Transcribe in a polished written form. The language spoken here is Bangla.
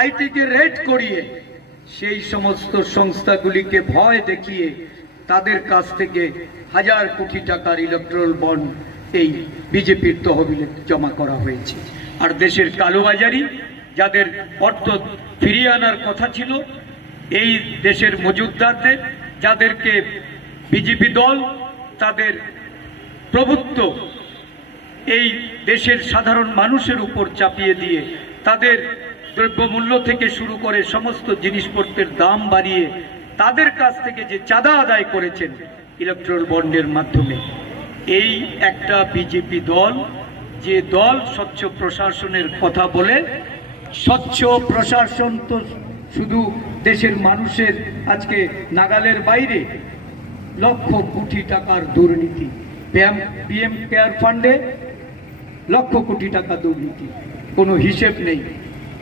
আইটিকে রেড করিয়ে সেই সমস্ত সংস্থাগুলিকে ভয় দেখিয়ে তাদের কাছ থেকে হাজার কোটি টাকার ইলেকট্রাল বন্ড এই বিজেপির তহবিলে জমা করা হয়েছে। আর দেশের কালোবাজারি যাদের অর্থ ফিরিয়ে আনার কথা ছিল, এই দেশের মজুদদারদের, যাদেরকে বিজেপি দল তাদের প্রভুত্ব এই দেশের সাধারণ মানুষের উপর চাপিয়ে দিয়ে তাদের দ্রব্যমূল্য থেকে শুরু করে সমস্ত জিনিসপত্রের দাম বাড়িয়ে তাদের কাছ থেকে যে চাঁদা আদায় করেছেন ইলেকট্রাল বন্ডের মাধ্যমে, এই একটা বিজেপি দল, যে দল স্বচ্ছ প্রশাসনের কথা বলে, স্বচ্ছ প্রশাসন তো শুধু দেশের মানুষের আজকে নাগালের বাইরে, লক্ষ কোটি টাকার দুর্নীতি, পিএম কেয়ার ফান্ডে লক্ষ কোটি টাকা দুর্নীতি, কোনো হিসেব নেই।